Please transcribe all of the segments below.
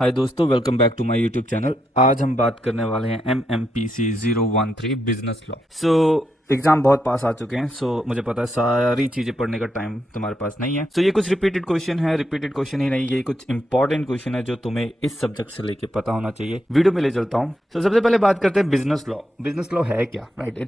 हाय दोस्तों, welcome back to my YouTube channel. आज हम बात करने वाले हैं MMPC 013 बिजनेस लॉ। एग्जाम बहुत पास आ चुके हैं। मुझे पता है सारी चीजें पढ़ने का टाइम तुम्हारे पास नहीं है। ये कुछ रिपीटेड क्वेश्चन है, रिपीटेड क्वेश्चन ही नहीं, ये कुछ इंपॉर्टेंट क्वेश्चन है जो तुम्हें इस सब्जेक्ट से लेके पता होना चाहिए। वीडियो में ले चलता हूँ। सबसे पहले बात करते हैं बिजनेस लॉ। बिजनेस लॉ है क्या? Right,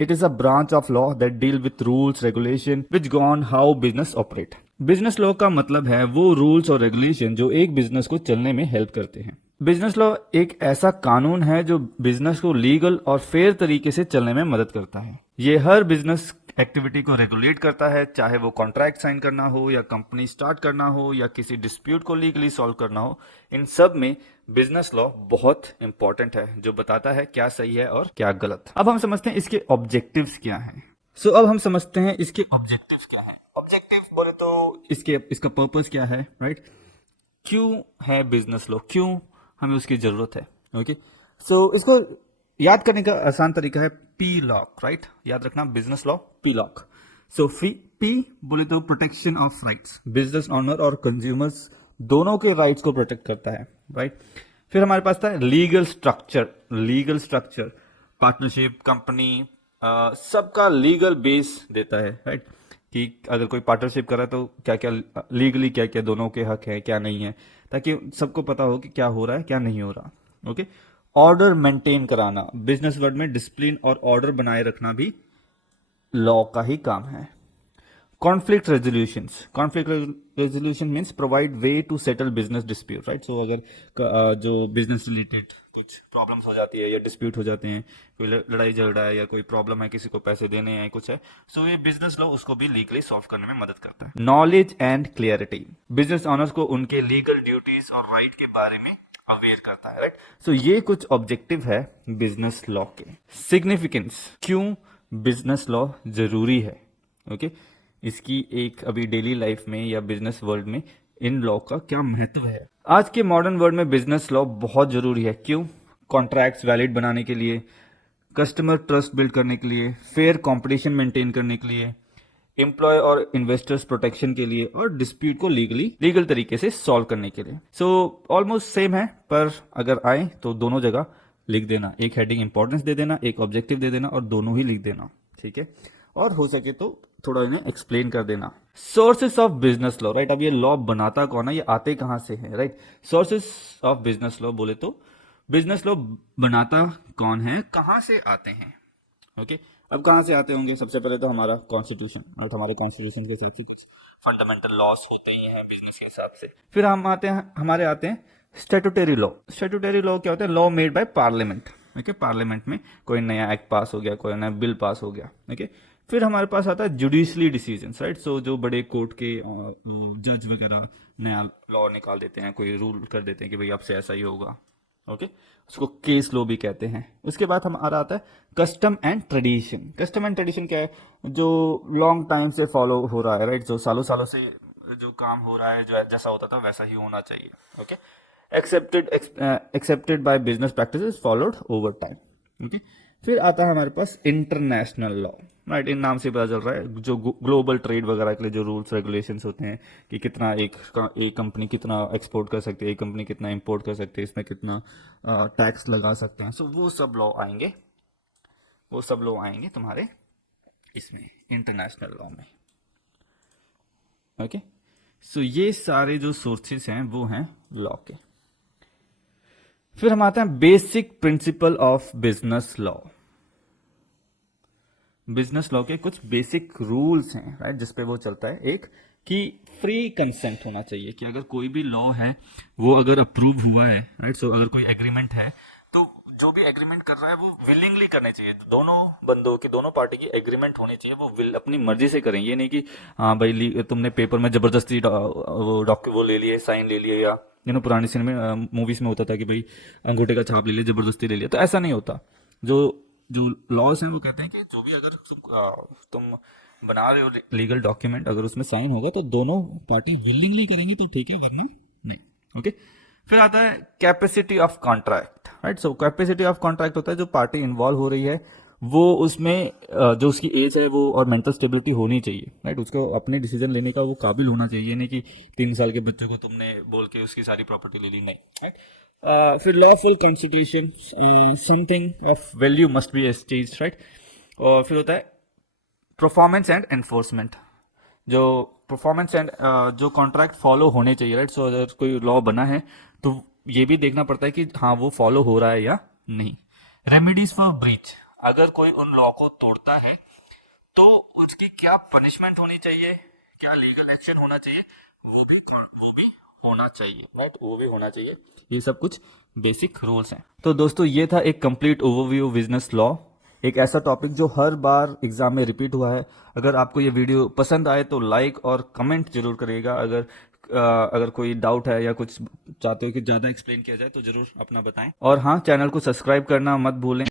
It is a branch of law that deal with rules, regulation, which go on how business operate. Business law का मतलब है वो रूल्स और रेगुलेशन जो एक बिजनेस को चलने में हेल्प करते हैं। बिजनेस लॉ एक ऐसा कानून है जो बिजनेस को लीगल और फेयर तरीके से चलने में मदद करता है। ये हर बिजनेस एक्टिविटी को रेगुलेट करता है, चाहे वो कॉन्ट्रैक्ट साइन करना हो या कंपनी स्टार्ट करना हो या किसी डिस्प्यूट को लीगली सॉल्व करना हो। इन सब में बिजनेस लॉ बहुत इंपॉर्टेंट है, जो बताता है क्या सही है और क्या गलत। अब हम समझते हैं इसके ऑब्जेक्टिव्स क्या हैं। अब हम समझते हैं इसके ऑब्जेक्टिव्स क्या है। ऑब्जेक्टिव बोले तो इसका पर्पस क्या है, राइट? क्यों है बिजनेस लॉ, क्यों हमें उसकी जरूरत है? ओके, इसको याद करने का आसान तरीका है पी लॉक, राइट? याद रखना, business law P lock. P बोले तो protection of rights. Business honour और कंज्यूमर्स दोनों के राइट्स को प्रोटेक्ट करता है, राइट? फिर हमारे पास था legal structure. Legal structure partnership, company, सबका लीगल बेस देता है, राइट? कि अगर कोई पार्टनरशिप कर रहा है तो क्या क्या लीगली क्या क्या दोनों के हक है, क्या नहीं है, ताकि सबको पता हो कि क्या हो रहा है क्या नहीं हो रहा। ओके, ऑर्डर मेंटेन कराना। बिजनेस वर्ल्ड में डिसिप्लिन और ऑर्डर बनाए रखना भी लॉ का ही काम है। Conflict resolution means provide way to settle business dispute, right? अगर जो बिजनेस रिलेटेड कुछ प्रॉब्लम्स हो जाती है या डिस्प्यूट हो जाते हैं, कोई लड़ाई झगड़ा है या कोई प्रॉब्लम है, किसी को पैसे देने हैं, कुछ है, ये बिजनेस लॉ उसको भी लीगली सॉल्व करने में मदद करता है। Knowledge and clarity. Business honours को उनके लीगल ड्यूटीज और राइट के बारे में अवेयर करता है, राइट? ये कुछ ऑब्जेक्टिव है बिजनेस लॉ के। सिग्निफिकेंस, क्यों बिजनेस लॉ जरूरी है? ओके, इसकी एक अभी डेली लाइफ में या बिजनेस वर्ल्ड में इन लॉ का क्या महत्व है। आज के मॉडर्न वर्ल्ड में बिजनेस लॉ बहुत जरूरी है। क्यों? कॉन्ट्रैक्ट्स वैलिड बनाने के लिए, कस्टमर ट्रस्ट बिल्ड करने के लिए, फेयर कंपटीशन मेंटेन करने के लिए, एम्प्लॉय और इन्वेस्टर्स प्रोटेक्शन के लिए, और डिस्प्यूट को लीगल तरीके से सॉल्व करने के लिए। ऑलमोस्ट सेम है, पर अगर आए तो दोनों जगह लिख देना। एक हेडिंग इंपॉर्टेंस दे देना, एक ऑब्जेक्टिव दे देना, और दोनों ही लिख देना, ठीक है? और हो सके तो थोड़ा इन्हें एक्सप्लेन कर देना। Sources of business law, right? अब ये लॉ बनाता कौन है, ये आते कहां से है, right? Sources of business law बोले तो बिजनेस लॉ बनाता कौन है, कहां से आते हैं? ओके, अब कहां से आते होंगे? सबसे पहले तो हमारा कॉन्स्टिट्यूशन, और हमारे कॉन्स्टिट्यूशन के हिसाब से कुछ फंडामेंटल लॉस होते ही हैं बिजनेस के हिसाब से। फिर हमारे आते हैं स्टैट्यूटरी लॉ। स्टैट्यूटरी लॉ क्या होता है? Law made by parliament. Okay, parliament में कोई नया एक्ट पास हो गया, कोई नया बिल पास हो गया। ओके, फिर हमारे पास आता है जुडिशली डिसीजन, राइट? जो बड़े कोर्ट के जज वगैरह नया लॉ निकाल देते हैं, कोई रूल कर देते हैं कि भाई अब से ऐसा ही होगा। ओके, उसको केस लॉ भी कहते हैं। उसके बाद हमारा आता है custom and tradition. Custom and tradition क्या है? जो लॉन्ग टाइम से फॉलो हो रहा है, राइट? जो सालों सालों से जो काम हो रहा है, जो जैसा होता था वैसा ही होना चाहिए। Okay, accepted by business practices followed over time. Okay, फिर आता है हमारे पास इंटरनेशनल लॉ, राइट? इन नाम से पता चल रहा है जो ग्लोबल ट्रेड वगैरह के लिए जो रूल्स रेगुलेशंस होते हैं कि कितना एक कंपनी कितना एक्सपोर्ट कर सकती है, एक कंपनी कितना इंपोर्ट कर सकती है, इसमें कितना टैक्स लगा सकते हैं। वो सब लॉ आएंगे तुम्हारे इसमें इंटरनेशनल लॉ में। ओके, ये सारे जो सोर्सेस हैं वो हैं लॉ के। फिर हम आते हैं basic principle of business law. Business law के कुछ बेसिक रूल्स हैं, राइट? जिसपे वो चलता है। एक कि फ्री कंसेंट होना चाहिए, कि अगर कोई भी लॉ है वो अगर अप्रूव हुआ है, राइट? अगर कोई एग्रीमेंट है तो जो भी एग्रीमेंट कर रहा है वो विलिंगली करने चाहिए। दोनों बंदों की, दोनों पार्टी की एग्रीमेंट होनी चाहिए। वो अपनी मर्जी से करें, ये नहीं कि हाँ भाई तुमने पेपर में जबरदस्ती वो ले लिए, साइन ले लिए, या पुरानी सिनेमा मूवीज में होता था कि भाई अंगूठे का छाप ले लिया, जबरदस्ती ले लिया। तो ऐसा नहीं होता। जो जो लॉज हैं वो कहते हैं कि जो भी अगर तुम बना रहे हो लीगल डॉक्यूमेंट, अगर उसमें साइन होगा तो दोनों पार्टी विलिंगली करेंगी तो ठीक है, वरना नहीं। ओके, फिर आता है capacity of contract, right? Capacity of contract होता है जो पार्टी इन्वॉल्व हो रही है वो उसमें जो उसकी एज है वो और मेंटल स्टेबिलिटी होनी चाहिए, राइट। उसको अपने डिसीजन लेने का वो काबिल होना चाहिए, नहीं कि 3 साल के बच्चे को तुमने बोल के उसकी सारी प्रॉपर्टी ले ली, नहीं, राइट। फिर lawful constitution, something of value must be चीज, राइट। और फिर होता है परफॉर्मेंस एंड एनफोर्समेंट। जो परफॉर्मेंस एंड जो कॉन्ट्रैक्ट फॉलो होने चाहिए, राइट। सो अगर कोई लॉ बना है तो ये भी देखना पड़ता है कि हाँ वो फॉलो हो रहा है या नहीं। रेमेडीज फॉर ब्रीच, अगर कोई उन लॉ को तोड़ता है तो उसकी क्या पनिशमेंट होनी चाहिए, क्या लीगल एक्शन होना चाहिए, वो भी होना चाहिए, राइट। वो भी होना चाहिए। ये सब कुछ बेसिक रूल्स हैं। तो दोस्तों ये था एक कंप्लीट ओवरव्यू बिजनेस लॉ, एक ऐसा टॉपिक जो हर बार एग्जाम में रिपीट हुआ है। अगर आपको ये वीडियो पसंद आए तो लाइक और कमेंट जरूर करिएगा। अगर कोई डाउट है या कुछ चाहते हो कि ज़्यादा एक्सप्लेन किया जाए तो जरूर अपना बताएं। और हाँ, चैनल को सब्सक्राइब करना मत भूलें।